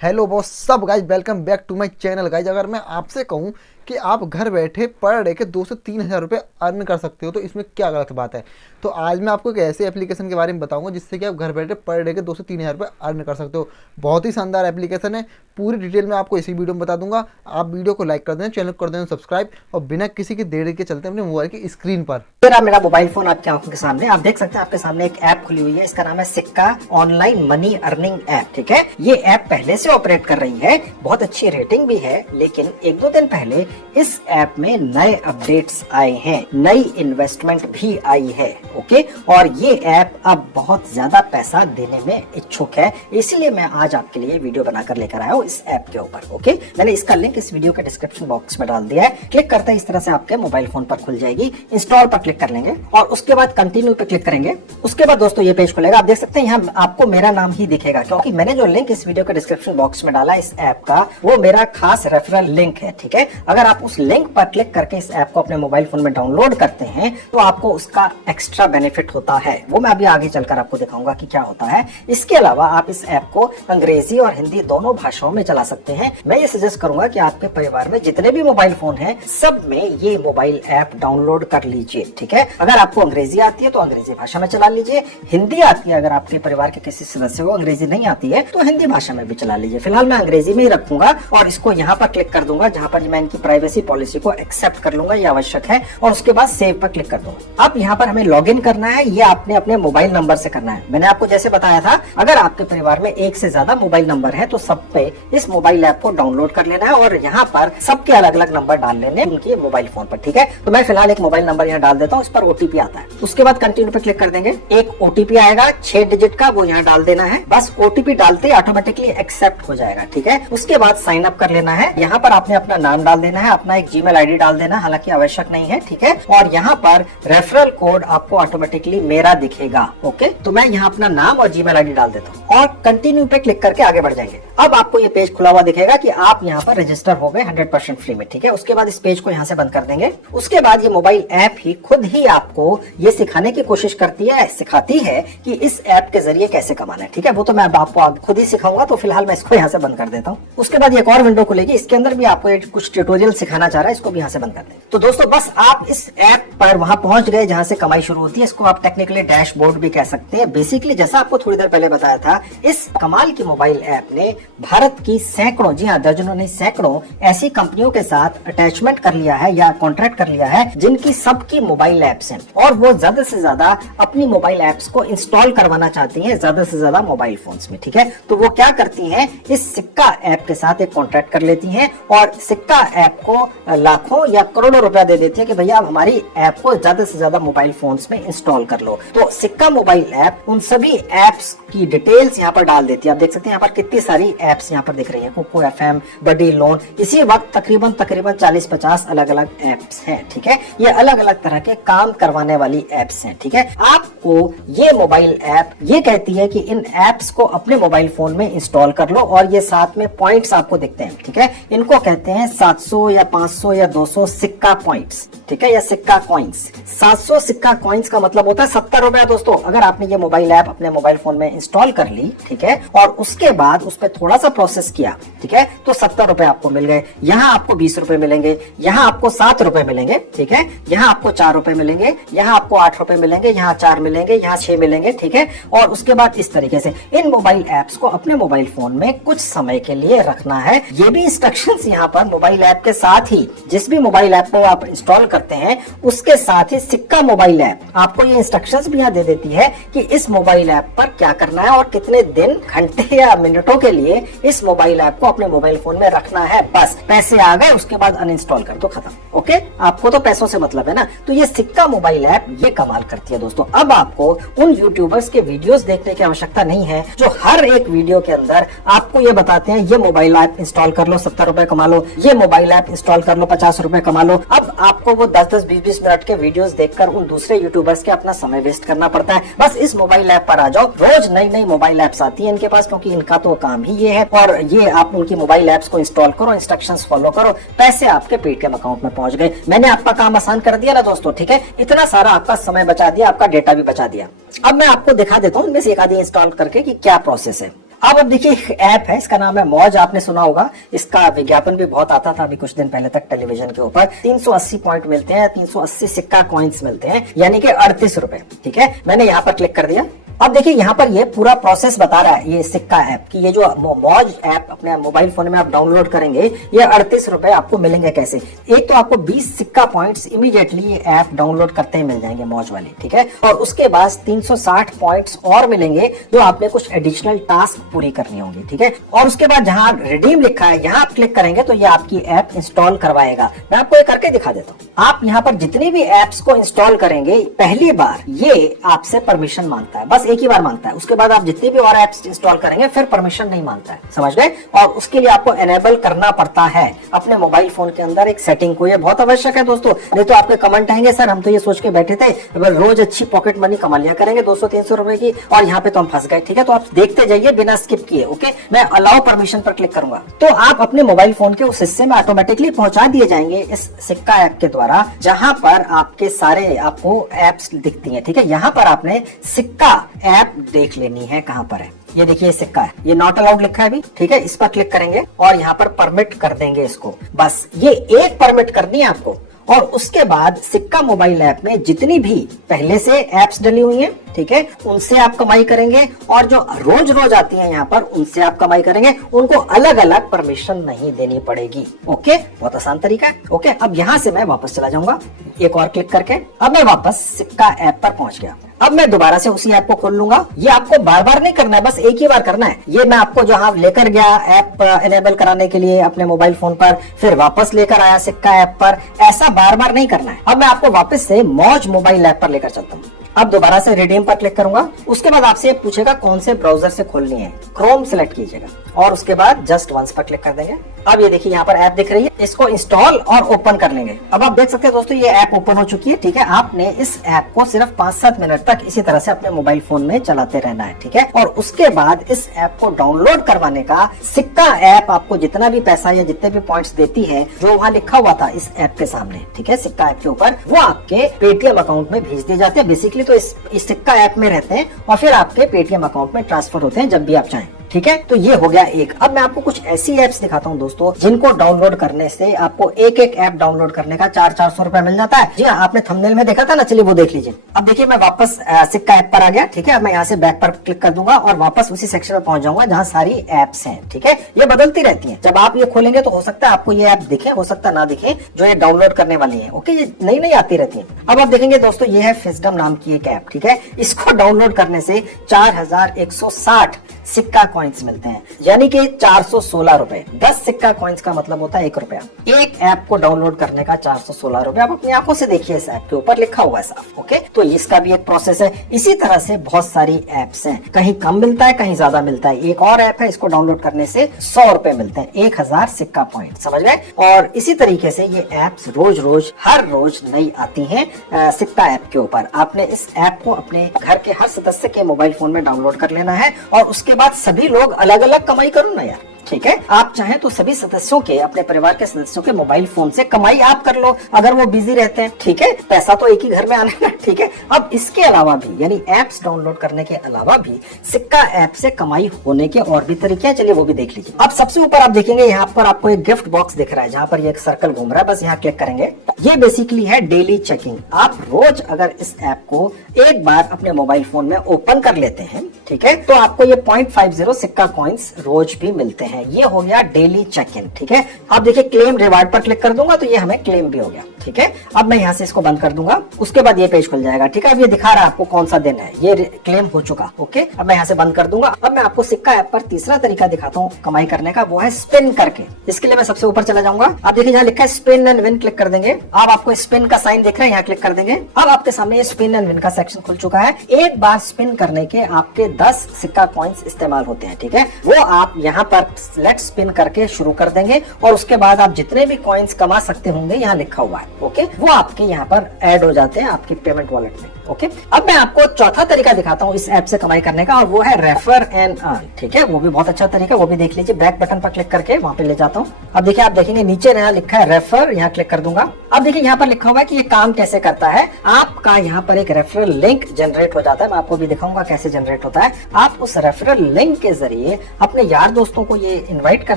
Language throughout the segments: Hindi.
हेलो बॉस सब guys, welcome back to my channel guys. अगर मैं आपसे कहूं कि आप घर बैठे पर डे के 2 से 3 हज़ार रुपये अर्न कर सकते हो तो इसमें क्या गलत बात है। तो आज मैं आपको एक ऐसे एप्लीकेशन के बारे में बताऊंगा जिससे कि आप घर बैठे पर डे के 2 से 3 हज़ार रुपये अर्न कर सकते हो। बहुत ही शानदार एप्लीकेशन है, पूरी डिटेल में आपको इसी वीडियो में बता दूंगा। आप वीडियो को लाइक कर देना, चैनल को कर देना सब्सक्राइब, और बिना किसी की देरी के चलते अपने मोबाइल की स्क्रीन पर मेरा मोबाइल फोन आपकी आंखों के सामने आप देख सकते हैं। आपके सामने एक ऐप खुली हुई है, इसका नाम है सिक्का ऑनलाइन मनी अर्निंग ऐप। ठीक है, ये ऐप पहले से ऑपरेट कर रही है, बहुत अच्छी रेटिंग भी है, लेकिन 1-2 दिन पहले इस ऐप में नए अपडेट्स आए हैं, नई इन्वेस्टमेंट भी आई है। ओके, और ये ऐप अब बहुत ज्यादा पैसा देने में इच्छुक है, इसीलिए मैं आज आपके लिए वीडियो बनाकर लेकर आया हूँ इस ऐप के ऊपर। ओके, मैंने इसका लिंक इस वीडियो के डिस्क्रिप्शन बॉक्स में डाल दिया है। क्लिक करते ही इस तरह से आपके मोबाइल फोन पर खुल जाएगी। इंस्टॉल पर क्लिक कर लेंगे और उसके बाद कंटिन्यू पे क्लिक करेंगे। उसके बाद दोस्तों ये पेज खुलेगा। आप देख सकते हैं यहाँ आपको मेरा नाम ही दिखेगा, क्योंकि मैंने जो लिंक इस वीडियो के डिस्क्रिप्शन बॉक्स में डाला इस ऐप का, वो मेरा खास रेफरल लिंक है। ठीक है, अगर आप उस लिंक पर क्लिक करके इस ऐप को अपने मोबाइल फोन में डाउनलोड करते हैं तो आपको उसका एक्स्ट्रा बेनिफिट होता है, वो मैं अभी आगे चलकर आपको दिखाऊंगा कि क्या होता है। इसके अलावा आप इस ऐप को अंग्रेजी और हिंदी दोनों भाषाओं में चला सकते हैं। मैं ये सजेस्ट करूंगा कि आपके परिवार में जितने भी मोबाइल फोन हैं, सब में ये मोबाइल ऐप डाउनलोड कर लीजिए। ठीक है, अगर आपको अंग्रेजी आती है तो अंग्रेजी भाषा में चला लीजिए, हिंदी आती है, अगर आपके परिवार के किसी सदस्य को अंग्रेजी नहीं आती है तो हिंदी भाषा में भी चला लीजिए। फिलहाल मैं अंग्रेजी में ही रखूंगा और इसको यहाँ पर क्लिक कर दूंगा, जहाँ पर मैं इनकी प्राइवेसी पॉलिसी को एक्सेप्ट कर लूंगा, ये आवश्यक है, और उसके बाद सेव पर क्लिक कर दूंगा। अब यहाँ पर हमें लॉग इन करना है, ये आपने अपने मोबाइल नंबर से करना है। मैंने आपको जैसे बताया था, अगर आपके परिवार में एक से ज्यादा मोबाइल नंबर है तो सब पे इस मोबाइल ऐप को डाउनलोड कर लेना है और यहाँ पर सबके अलग अलग नंबर डाल लेने उनके मोबाइल फोन पर। ठीक है, तो मैं फिलहाल एक मोबाइल नंबर यहाँ डाल देता हूँ, इस पर ओटीपी आता है। उसके बाद कंटिन्यू पे क्लिक कर देंगे, एक ओटीपी आएगा 6 डिजिट का, वो यहाँ डाल देना है। बस ओटीपी डालते ही ऑटोमेटिकली एक्सेप्ट हो जाएगा। ठीक है, उसके बाद साइन अप कर लेना है। यहाँ पर आपने अपना नाम डाल देना है, अपना एक जीमेल आईडी डाल देना, हालांकि आवश्यक नहीं है। ठीक है, और यहाँ पर रेफरल कोड आपको ऑटोमेटिकली मेरा दिखेगा। ओके, तो मैं यहाँ अपना नाम और जीमेल आईडी डाल देता हूँ और कंटिन्यू पे क्लिक करके आगे बढ़ जाएंगे। अब आपको ये पेज खुला हुआ दिखेगा कि आप यहाँ पर रजिस्टर हो गए 100% फ्री में। ठीक है, उसके बाद इस पेज को यहाँ से बंद कर देंगे। उसके बाद ये मोबाइल ऐप ही खुद ही आपको ये सिखाने की कोशिश करती है, सिखाती है कि इस ऐप के जरिए कैसे कमाना है। ठीक है, वो तो मैं आपको खुद ही सिखाऊंगा, तो फिलहाल मैं इसको यहाँ से बंद कर देता हूँ। उसके बाद एक और विंडो खुलेगी, इसके अंदर भी आपको कुछ ट्यूटोरियल सिखाना चाह रहा है, इसको भी यहाँ से बंद कर दें। तो दोस्तों बस आप इस ऐप पर वहां पहुंच गए जहां से कमाई शुरू होती है। इसको आप टेक्निकली डैशबोर्ड भी कह सकते हैं। बेसिकली जैसा आपको थोड़ी देर पहले बताया था, इस कमाल की मोबाइल ऐप ने भारत की सैकड़ों, जी हाँ दर्जनों नहीं सैकड़ों ऐसी कंपनियों के साथ अटैचमेंट कर लिया है या कॉन्ट्रैक्ट कर लिया है जिनकी सबकी मोबाइल ऐप्स हैं, और वो ज्यादा से ज्यादा अपनी मोबाइल ऐप्स को इंस्टॉल करवाना चाहती हैं ज्यादा से ज्यादा मोबाइल फोन्स में। ठीक है, तो वो क्या करती हैं, इस सिक्का ऐप के साथ एक कॉन्ट्रैक्ट कर लेती हैं और सिक्का ऐप को लाखों या करोड़ों रुपया दे देती है कि भैया आप हमारी ऐप को ज्यादा से ज्यादा मोबाइल फोन्स में इंस्टॉल कर लो। तो सिक्का मोबाइल ऐप उन सभी ऐप्स की डिटेल्स यहाँ पर डाल देती है। आप देख सकते हैं यहाँ पर कितनी सारी ऐप्स यहाँ पर दिख रही है, कोको एफएम, बडी लोन, इसी वक्त तकरीबन 40-50 अलग अलग ऐप्स हैं। ठीक है, ये अलग अलग तरह के काम करवाने वाली ऐप्स हैं। ठीक है, आपको ये मोबाइल ऐप ये कहती है कि इन ऐप्स को अपने मोबाइल फोन में इंस्टॉल कर लो, और ये साथ में पॉइंट्स आपको दिखते हैं। ठीक है, इनको कहते हैं 700 या 500 या 200 सिक्का पॉइंट्स। ठीक है, या सिक्का कॉइन्स। 700 सिक्का कॉइन्स का मतलब होता है 70 रुपया। दोस्तों अगर आपने ये मोबाइल ऐप अपने मोबाइल फोन में इंस्टॉल कर ली, ठीक है, और उसके बाद उस पर थोड़ा सा प्रोसेस किया, ठीक है, तो 70 रुपए आपको मिल गए। यहाँ आपको 20 रुपए मिलेंगे, यहाँ आपको 7 रुपए मिलेंगे। ठीक है, यहाँ आपको 4 रुपए मिलेंगे, यहाँ आपको 8 रुपए मिलेंगे, यहाँ 4 मिलेंगे, यहाँ 6 मिलेंगे। ठीक है, और उसके बाद इस तरीके से इन मोबाइल ऐप्स को अपने मोबाइल फोन में कुछ समय के लिए रखना है। ये भी इंस्ट्रक्शंस यहाँ पर मोबाइल ऐप के साथ ही, जिस भी मोबाइल ऐप को आप इंस्टॉल करते हैं उसके साथ ही सिक्का मोबाइल ऐप आपको ये इंस्ट्रक्शंस भी यहाँ दे देती है कि इस मोबाइल ऐप पर क्या करना है और कितने दिन, घंटे या मिनटों के लिए इस मोबाइल ऐप को अपने मोबाइल फोन में रखना है। बस पैसे आ गए, उसके बाद अनइंस्टॉल कर दो, खत्म। ओके, आपको तो पैसों से मतलब है ना। तो ये सिक्का मोबाइल ऐप ये कमाल करती है दोस्तों। अब आपको उन यूट्यूबर्स के वीडियोस देखने की आवश्यकता नहीं है जो हर एक वीडियो के अंदर आपको ये बताते हैं ये मोबाइल ऐप इंस्टॉल कर लो 70 रुपए कमा लो, ये मोबाइल ऐप इंस्टॉल कर लो 50 रुपए कमा लो। अब आपको वो 10-10, 20-20 मिनट के वीडियोस देखकर उन दूसरे यूट्यूबर्स के अपना समय वेस्ट करना पड़ता है। बस इस मोबाइल ऐप पर आ जाओ, रोज नई नई मोबाइल ऐप्स आती है इनके पास, क्योंकि इनका तो काम ही ये है। और ये आप उनकी मोबाइल ऐप्स को इंस्टॉल करो, इंस्ट्रक्शंस फॉलो करो, पैसे आपके पेटीएम अकाउंट में पहुंच गए। मैंने आपका काम आसान कर दिया ना दोस्तों। ठीक है, इतना सारा आपका समय बचा दिया, आपका डेटा भी बचा दिया। अब मैं आपको दिखा देता हूँ इनमें से एक आधी इंस्टॉल करके कि क्या प्रोसेस है। अब देखिए एक ऐप है, इसका नाम है मौज, आपने सुना होगा, इसका विज्ञापन भी बहुत आता था अभी कुछ दिन पहले तक टेलीविजन के ऊपर। 380 पॉइंट मिलते हैं, 380 सिक्का कॉइन्स मिलते हैं, यानी कि 38 रुपए। ठीक है, मैंने यहाँ पर क्लिक कर दिया। अब देखिए यहाँ पर ये पूरा प्रोसेस बता रहा है, ये सिक्का ऐप की, ये जो मौज ऐप अपने मोबाइल फोन में आप डाउनलोड करेंगे, ये 38 रुपए आपको मिलेंगे कैसे। एक तो आपको 20 सिक्का पॉइंट्स इमीडिएटली ये ऐप डाउनलोड करते ही मिल जाएंगे मौज वाले, ठीक है। और उसके बाद 360 पॉइंट्स और मिलेंगे जो आपने कुछ एडिशनल टास्क पूरी करनी होंगी, ठीक है। और उसके बाद जहां रिडीम लिखा है, यहाँ आप क्लिक करेंगे तो ये आपकी ऐप इंस्टॉल करवाएगा। मैं आपको ये करके दिखा देता हूँ। आप यहाँ पर जितनी भी एप्स को इंस्टॉल करेंगे, पहली बार ये आपसे परमिशन मांगता है, बस एक ही बार मांगता है। उसके बाद आप जितनी भी और एप्स इंस्टॉल करेंगे फिर परमिशन नहीं मांगता है, समझ गए। और उसके लिए आपको एनेबल करना पड़ता है अपने मोबाइल फोन के अंदर एक सेटिंग को, ये बहुत आवश्यक है दोस्तों। नहीं तो आपके कमेंट आएंगे, सर हम तो ये सोच के बैठे थे रोज अच्छी पॉकेट मनी कमा लिया करेंगे 200-300 रुपए की, और यहाँ पे तो हम फंस गए। ठीक है, तो आप देखते जाइए बिना स्किप किए। ओके, मैं अलाउ परमिशन पर क्लिक करूंगा तो आप अपने मोबाइल फोन के उस हिस्से में ऑटोमेटिकली पहुंचा दिए जाएंगे इस सिक्का ऐप के द्वारा, जहां पर आपके सारे आपको एप्स दिखती हैं। ठीक है, यहाँ पर आपने सिक्का ऐप देख लेनी है, कहां पर है ये देखिए, सिक्का है, ये नॉट अलाउड लिखा है अभी। ठीक है, इस पर क्लिक करेंगे और यहाँ पर परमिट कर देंगे इसको, बस ये एक परमिट करनी है आपको। और उसके बाद सिक्का मोबाइल ऐप में जितनी भी पहले से एप्स डली हुई हैं, ठीक है, उनसे आप कमाई करेंगे, और जो रोज रोज आती हैं यहाँ पर उनसे आप कमाई करेंगे। उनको अलग अलग परमिशन नहीं देनी पड़ेगी। ओके, बहुत आसान तरीका है। ओके, अब यहाँ से मैं वापस चला जाऊंगा एक और क्लिक करके। अब मैं वापस सिक्का ऐप पर पहुंच गया। अब मैं दोबारा से उसी ऐप को खोल लूंगा। ये आपको बार बार नहीं करना है, बस एक ही बार करना है। ये मैं आपको जहां लेकर गया ऐप इनेबल कराने के लिए अपने मोबाइल फोन पर, फिर वापस लेकर आया सिक्का ऐप पर, ऐसा बार बार नहीं करना है। अब मैं आपको वापस से मौज मोबाइल ऐप पर लेकर चलता हूँ। अब दोबारा से रिडीम पर क्लिक करूंगा। उसके बाद आपसे पूछेगा कौन से ब्राउजर से खोलनी है, क्रोम सिलेक्ट कीजिएगा और उसके बाद जस्ट वंस पर क्लिक कर देंगे। अब ये देखिए यहाँ पर ऐप दिख रही है, इसको इंस्टॉल और ओपन कर लेंगे। अब आप देख सकते हैं दोस्तों, ये ऐप ओपन हो चुकी है। ठीक है, आपने इस ऐप को सिर्फ 5-7 मिनट तक इसी तरह से अपने मोबाइल फोन में चलाते रहना है। ठीक है, और उसके बाद इस ऐप को डाउनलोड करवाने का, सिक्का ऐप आपको जितना भी पैसा या जितने भी पॉइंट्स देती है, जो वहाँ लिखा हुआ था इस ऐप के सामने, ठीक है, सिक्का ऐप के ऊपर, वो आपके पेटीएम अकाउंट में भेज दिए जाते हैं। बेसिकली तो इस सिक्का ऐप में रहते हैं और फिर आपके पेटीएम अकाउंट में ट्रांसफर होते हैं जब भी आप चाहें। ठीक है, तो ये हो गया एक। अब मैं आपको कुछ ऐसी एप्स दिखाता हूँ दोस्तों, जिनको डाउनलोड करने से आपको एक एक ऐप डाउनलोड करने का 400-400 रुपए मिल जाता है। जी हाँ, आपने थंबनेल में देखा था ना, चलिए वो देख लीजिए। अब देखिए मैं वापस सिक्का ऐप पर आ गया। ठीक है, अब मैं यहाँ से बैक पर क्लिक कर दूंगा और वापस उसी सेक्शन में पहुंच जाऊंगा जहाँ सारी एप्स हैं। ठीक है, ये बदलती रहती है। जब आप ये खोलेंगे तो हो सकता है आपको ये ऐप दिखे, हो सकता है ना दिखे, जो ये डाउनलोड करने वाली है। ओके, ये नई नई आती रहती है। अब आप देखेंगे दोस्तों, ये है फिजडम नाम की एक ऐप। ठीक है, इसको डाउनलोड करने से 4160 सिक्का कॉइन्स मिलते हैं, यानी कि 416 रुपए। 10 सिक्का कॉइन्स का मतलब होता है 1 रुपया। एक ऐप को डाउनलोड करने का 416 रुपए। आप अपनी आंखों से देखिए, इस ऐप के ऊपर लिखा हुआ है साफ। ओके, तो इसका भी एक प्रोसेस है। इसी तरह से बहुत सारी एप्स हैं, कहीं कम मिलता है, कहीं ज्यादा मिलता है। एक और ऐप है, इसको डाउनलोड करने से 100 रुपए मिलते हैं, 1000 सिक्का पॉइंट, समझ गए। और इसी तरीके से ये एप्स रोज रोज, हर रोज नई आती हैं सिक्का ऐप के ऊपर। आपने इस ऐप को अपने घर के हर सदस्य के मोबाइल फोन में डाउनलोड कर लेना है और उसके बाद सभी लोग अलग अलग कमाई करो ना यार। ठीक है, आप चाहें तो सभी सदस्यों के, अपने परिवार के सदस्यों के मोबाइल फोन से कमाई आप कर लो, अगर वो बिजी रहते हैं। ठीक है, पैसा तो एक ही घर में आना है। ठीक है, अब इसके अलावा भी, यानी एप्स डाउनलोड करने के अलावा भी सिक्का ऐप से कमाई होने के और भी तरीके हैं। चलिए वो भी देख लीजिए। अब सबसे ऊपर आप देखेंगे, यहाँ पर आपको एक गिफ्ट बॉक्स दिख रहा है, जहाँ पर ये एक सर्कल घूम रहा है, बस यहाँ क्लिक करेंगे। ये बेसिकली है डेली चेकिंग। आप रोज अगर इस ऐप को एक बार अपने मोबाइल फोन में ओपन कर लेते हैं, ठीक है, तो आपको ये 0.50 सिक्का कॉइन्स रोज भी मिलते हैं। ये हो गया डेली चेक इन। ठीक है, अब देखिए क्लेम रिवार्ड पर क्लिक कर दूंगा तो ये हमें क्लेम भी हो गया। ठीक है, अब मैं यहाँ से इसको बंद कर दूंगा, उसके बाद ये पेज खुल जाएगा। ठीक है, अब ये दिखा रहा है आपको कौन सा दिन है, ये क्लेम हो चुका। ओके, अब मैं यहाँ से बंद कर दूंगा। अब मैं आपको सिक्का ऐप पर तीसरा तरीका दिखाता हूँ कमाई करने का, वो है स्पिन करके। इसके लिए मैं सबसे ऊपर चला जाऊंगा। आप देखिए जहाँ लिखा है स्पिन एंड विन, क्लिक कर देंगे। अब आपको स्पिन का साइन दिख रहा है, यहाँ क्लिक कर देंगे। अब आपके सामने ये स्पिन एंड विन का सेक्शन खुल चुका है। एक बार स्पिन करने के आपके 10 सिक्का कॉइन्स इस्तेमाल होते हैं। ठीक है, वो आप यहाँ पर लेट स्पिन करके शुरू कर देंगे और उसके बाद आप जितने भी कॉइन्स कमा सकते होंगे, यहाँ लिखा हुआ है। ओके, वो आपके यहाँ पर ऐड हो जाते हैं आपकी पेमेंट वॉलेट में। ओके, अब मैं आपको चौथा तरीका दिखाता हूँ इस ऐप से कमाई करने का, और वो है रेफर एंड अर्न। ठीक है, वो भी बहुत अच्छा तरीका, वो भी देख लीजिए। बैक बटन पर क्लिक करके वहां पे ले जाता हूँ। अब देखिए, आप देखेंगे नीचे यहाँ लिखा है रेफर, यहाँ क्लिक कर दूंगा। अब देखिए यहाँ पर लिखा हुआ है कि ये काम कैसे करता है। आपका यहाँ पर एक रेफरल लिंक जनरेट हो जाता है, मैं आपको भी दिखाऊंगा कैसे जनरेट होता है। आप उस रेफरल लिंक के जरिए अपने यार दोस्तों को ये इन्वाइट कर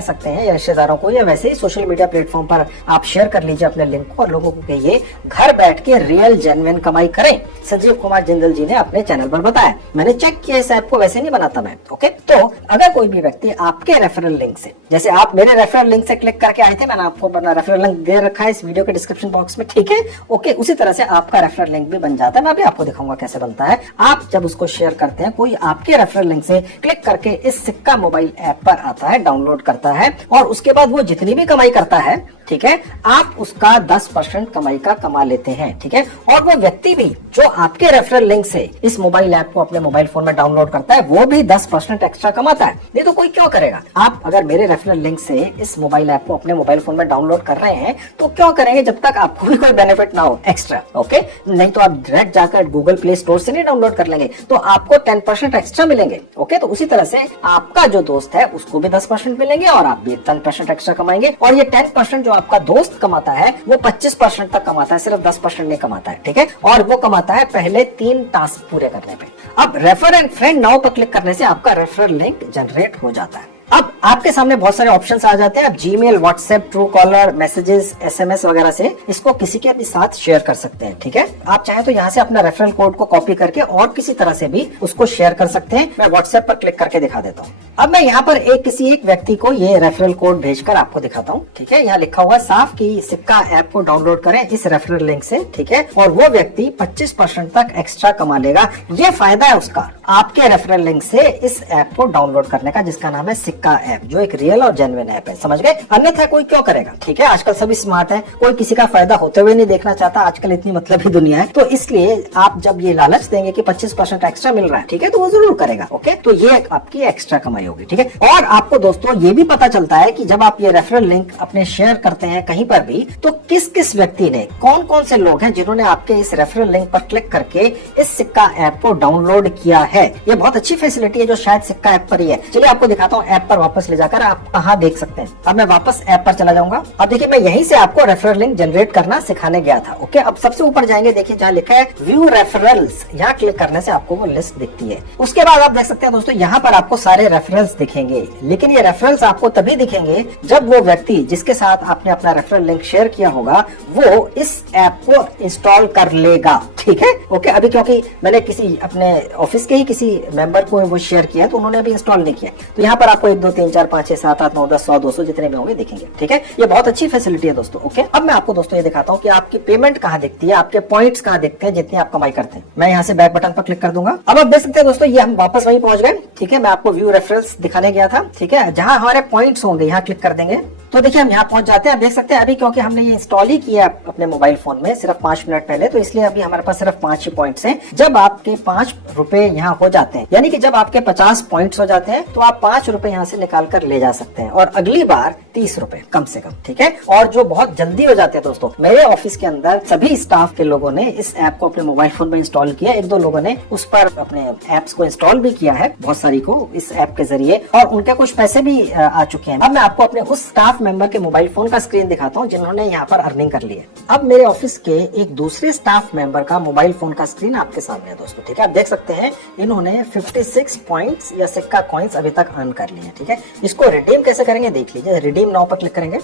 सकते हैं, या रिश्तेदारों को, या वैसे ही सोशल मीडिया प्लेटफॉर्म पर आप शेयर कर लीजिए अपने लिंक को, और लोगों को कहिए घर बैठ के रियल जेन्युइन कमाई करें। संजीव कुमार जिंदल जी ने अपने चैनल पर बताया, मैंने चेक किया, इस ऐप को वैसे नहीं बनाता मैं। ओके, तो अगर कोई भी व्यक्ति आपके रेफरल लिंक से, जैसे आप मेरे रेफरल लिंक से क्लिक करके आए थे, मैंने आपको अपना रेफरल लिंक दे रखा है इस वीडियो के डिस्क्रिप्शन बॉक्स में, ठीक है। ओके, उसी तरह से आपका रेफरल लिंक भी बन जाता है। मैं अभी आपको दिखाऊंगा कैसे बनता है। आप जब उसको शेयर करते हैं, कोई आपके रेफरल लिंक से क्लिक करके इस सिक्का मोबाइल ऐप पर आता है, डाउनलोड करता है, और उसके बाद वो जितनी भी कमाई करता है, ठीक है, आप उसका 10% कमाई का कमा लेते हैं। ठीक है, और वो व्यक्ति भी जो आपके रेफरल लिंक से इस मोबाइल ऐप को अपने मोबाइल फोन में डाउनलोड करता है, वो भी 10% एक्स्ट्रा कमाता है। नहीं तो कोई क्यों करेगा। आप अगर मेरे रेफरल लिंक से इस मोबाइल ऐप को अपने मोबाइल फोन में डाउनलोड कर रहे हैं, तो क्यों करेंगे जब तक आपको भी कोई बेनिफिट ना हो एक्स्ट्रा। ओके, नहीं तो आप डायरेक्ट जाकर गूगल प्ले स्टोर से नहीं डाउनलोड कर लेंगे, तो आपको 10% एक्स्ट्रा मिलेंगे। ओके, तो उसी तरह से आपका जो दोस्त है उसको भी 10% मिलेंगे, और आप भी 10% एक्स्ट्रा कमाएंगे। और ये 10% जो आपका दोस्त कमाता है, वो 25% तक कमाता है, सिर्फ 10% नहीं कमाता है। ठीक है, और वो कमाता है पहले 3 टास्क पूरे करने पे। अब रेफर एंड फ्रेंड नाउ पर क्लिक करने से आपका रेफरल लिंक जनरेट हो जाता है। अब आपके सामने बहुत सारे ऑप्शंस आ जाते हैं। आप Gmail, WhatsApp, true collar, messages, SMS वगैरह से इसको किसी के भी साथ शेयर कर सकते हैं। ठीक है, आप चाहें तो यहाँ से अपना रेफरल कोड को कॉपी करके और किसी तरह से भी उसको शेयर कर सकते हैं। मैं व्हाट्सएप पर क्लिक करके दिखा देता हूँ। अब मैं यहाँ पर किसी एक व्यक्ति को ये रेफरल कोड भेजकर आपको दिखाता हूँ। ठीक है, यहाँ लिखा हुआ साफ की सिक्का ऐप को डाउनलोड करें इस रेफरल लिंक से। ठीक है, और वो व्यक्ति 25% तक एक्स्ट्रा कमा लेगा। ये फायदा है उसका आपके रेफरल लिंक से इस ऐप को डाउनलोड करने का, जिसका नाम है सिक्का ऐप, जो एक रियल और जेन्युइन ऐप है। समझ गए, अन्यथा कोई क्यों करेगा। ठीक है, आजकल सभी स्मार्ट है, कोई किसी का फायदा होते हुए नहीं देखना चाहता। आजकल इतनी मतलबी दुनिया है, तो इसलिए आप जब ये लालच देंगे कि 25% एक्स्ट्रा मिल रहा है, ठीक है, तो वो जरूर करेगा। ओके, तो ये आपकी एक्स्ट्रा कमाई होगी। ठीक है, और आपको दोस्तों ये भी पता चलता है कि जब आप ये रेफरल लिंक अपने शेयर करते हैं कहीं पर भी, तो किस किस व्यक्ति ने, कौन कौन से लोग हैं जिन्होंने आपके इस रेफरल लिंक पर क्लिक करके इस सिक्का ऐप को डाउनलोड किया है। ये बहुत अच्छी फैसिलिटी है जो शायद सिक्का ऐप पर ही है। चलिए आपको दिखाता हूँ ऐप पर वापस ले जाकर आप कहाँ देख सकते हैं। अब मैं वापस ऐप पर चला जाऊंगा। अब देखिए, मैं यहीं से आपको रेफरल लिंक जनरेट करना सिखाने गया था। ओके, अब सबसे ऊपर जाएंगे, देखिए जहाँ लिखा है व्यू रेफरल्स, यहाँ क्लिक करने से आपको वो लिस्ट दिखती है। उसके बाद आप देख सकते हैं दोस्तों, यहाँ पर आपको सारे रेफरल्स दिखेंगे, लेकिन ये रेफरल्स आपको तभी दिखेंगे जब वो व्यक्ति जिसके साथ आपने अपना रेफरल लिंक शेयर किया होगा, वो इस ऐप को इंस्टॉल कर लेगा। ठीक है, ओके, अभी क्योंकि मैंने किसी अपने ऑफिस के ही किसी मेंबर को वो शेयर किया, तो उन्होंने अभी इंस्टॉल नहीं किया, तो यहाँ पर आपको 1 2 3 4 5 6 7 8 9 10 100 200 जितने में होंगे दिखेंगे। ठीक है, ये बहुत अच्छी फैसिलिटी है दोस्तों। ओके, अब मैं आपको दोस्तों ये दिखाता हूँ कि आपकी पेमेंट कहाँ दिखती है, आपके पॉइंट्स कहाँ दिखते हैं जितनी आप कमाई करते हैं। मैं यहाँ से बैक बटन पर क्लिक कर दूंगा। अब आप देख सकते हैं दोस्तों, ये हम वापस वहीं पहुंच गए। ठीक है, मैं आपको व्यू रेफरल्स दिखाने गया था। ठीक है, जहां हमारे पॉइंट्स होंगे यहाँ क्लिक कर देंगे, तो देखिए हम यहाँ पहुंच जाते हैं। आप देख सकते हैं अभी क्योंकि हमने ये इंस्टॉल ही किया अपने मोबाइल फोन में सिर्फ 5 मिनट पहले, तो इसलिए अभी हमारे पास सिर्फ 5 ही पॉइंट्स हैं। जब आपके 5 रुपए यहाँ हो जाते हैं, यानी कि जब आपके 50 पॉइंट्स हो जाते हैं, तो आप 5 रुपए यहाँ से निकाल कर ले जा सकते हैं, और अगली बार 30 रुपए कम से कम। ठीक है, और जो बहुत जल्दी हो जाते हैं दोस्तों, मेरे ऑफिस के अंदर सभी स्टाफ के लोगों ने इस ऐप को अपने मोबाइल फोन में इंस्टॉल किया। 1 2 लोगों ने उस पर अपने एप्स को इंस्टॉल भी किया है, बहुत सारी को इस ऐप के जरिए, और उनके कुछ पैसे भी आ चुके हैं। अब मैं आपको अपने उस स्टाफ मेंबर के मोबाइल फोन का स्क्रीन दिखाता हूँ जिन्होंने यहाँ पर अर्निंग कर ली है। अब मेरे ऑफिस के एक दूसरे स्टाफ मेंबर का मोबाइल फोन का स्क्रीन आपके सामने है दोस्तों। ठीक है, आप देख सकते हैं इन्होंने 56 पॉइंट्स या सिक्का कॉइन्स अभी तक अर्न कर लिए। ठीक है, इसको रिडीम कैसे करेंगे देख लीजिए। रिडीम नाउ पर क्लिक करेंगे,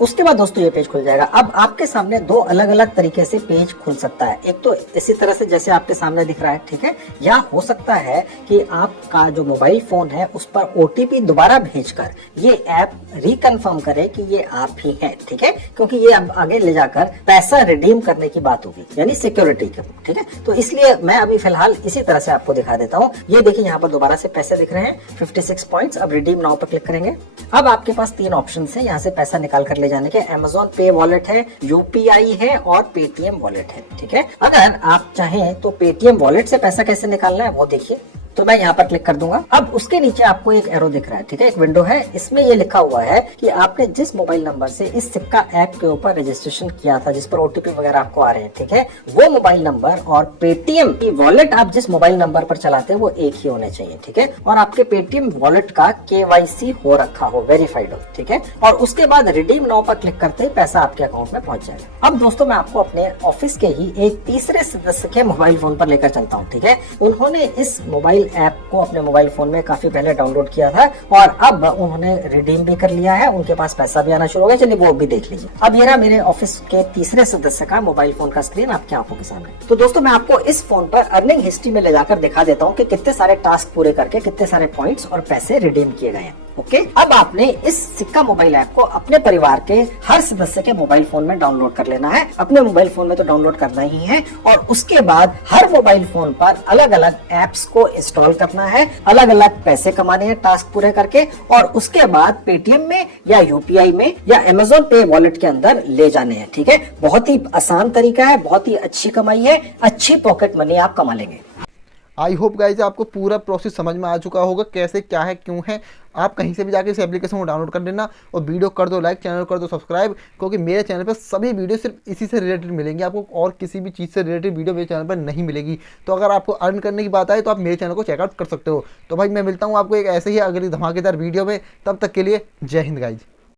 उसके बाद दोस्तों ये पेज खुल जाएगा। अब आपके सामने 2 अलग अलग तरीके से पेज खुल सकता है। एक तो इसी तरह से जैसे आपके सामने दिख रहा है, ठीक है, या हो सकता है कि आपका जो मोबाइल फोन है उस पर OTP दोबारा भेजकर ये ऐप रिकन्फर्म करे कि ये आप ही हैं। ठीक है, क्योंकि ये अब आगे ले जाकर पैसा रिडीम करने की बात होगी, यानी सिक्योरिटी की। ठीक है, तो इसलिए मैं अभी फिलहाल इसी तरह से आपको दिखा देता हूँ। ये देखिए यहाँ पर दोबारा से पैसे दिख रहे हैं 56 पॉइंट्स। अब रिडीम नाउ पर क्लिक करेंगे। अब आपके पास 3 ऑप्शन है यहाँ से पैसा निकाल कर ले जाने के। Amazon पे वॉलेट है, UPI है और पेटीएम वॉलेट है। ठीक है, अगर आप चाहें तो पेटीएम वॉलेट से पैसा कैसे निकालना है वो देखिए। तो मैं यहाँ पर क्लिक कर दूंगा। अब उसके नीचे आपको एक एरो दिख रहा है, ठीक है, एक विंडो है, इसमें ये लिखा हुआ है कि आपने जिस मोबाइल नंबर से इस सिक्का ऐप के ऊपर रजिस्ट्रेशन किया था, जिस पर ओटीपी वगैरह आपको आ रहे हैं, ठीक है, वो मोबाइल नंबर और पेटीएम की वॉलेट आप जिस मोबाइल नंबर पर चलाते हैं वो एक ही होने चाहिए, ठीक है, और आपके पेटीएम वॉलेट का KYC हो रखा हो, वेरीफाइड हो, ठीक है, और उसके बाद रिडीम नाउ पर क्लिक करते ही पैसा आपके अकाउंट में पहुंच जाएगा। अब दोस्तों मैं आपको अपने ऑफिस के ही एक तीसरे सदस्य के मोबाइल फोन पर लेकर चलता हूँ, ठीक है। उन्होंने इस मोबाइल ऐप को अपने मोबाइल फोन में काफी पहले डाउनलोड किया था और अब उन्होंने रिडीम भी कर लिया है, उनके पास पैसा भी आना शुरू हो गया। चलिए वो भी देख लीजिए। अब ये रहा मेरे ऑफिस के तीसरे सदस्य का मोबाइल फोन का स्क्रीन आपकी आंखों के सामने। तो दोस्तों मैं आपको इस फोन पर अर्निंग हिस्ट्री में ले जाकर दिखा देता हूँ कि कितने सारे टास्क पूरे करके कितने सारे पॉइंट्स और पैसे रिडीम किए गए हैं। ओके, अब आपने इस सिक्का मोबाइल ऐप को अपने परिवार के हर सदस्य के मोबाइल फोन में डाउनलोड कर लेना है। अपने मोबाइल फोन में तो डाउनलोड करना ही है और उसके बाद हर मोबाइल फोन पर अलग अलग एप्स को इंस्टॉल करना है, अलग अलग पैसे कमाने हैं टास्क पूरे करके, और उसके बाद पेटीएम में या यूपीआई में या अमेजोन पे वॉलेट के अंदर ले जाने हैं, ठीक है। बहुत ही आसान तरीका है, बहुत ही अच्छी कमाई है, अच्छी पॉकेट मनी आप कमा लेंगे। आई होप गाइज आपको पूरा प्रोसेस समझ में आ चुका होगा, कैसे क्या है क्यों है। आप कहीं से भी जाके इस एप्लीकेशन को डाउनलोड कर लेना और वीडियो कर दो लाइक, चैनल कर दो सब्सक्राइब, क्योंकि मेरे चैनल पर सभी वीडियो सिर्फ इसी से रिलेटेड मिलेंगी। आपको और किसी भी चीज़ से रिलेटेड वीडियो मेरे चैनल पर नहीं मिलेगी। तो अगर आपको अर्न करने की बात आए तो आप मेरे चैनल को चेकआउट कर सकते हो। तो भाई मैं मिलता हूँ आपको एक ऐसे ही अगली धमाकेदार वीडियो में, तब तक के लिए जय हिंद गाइज।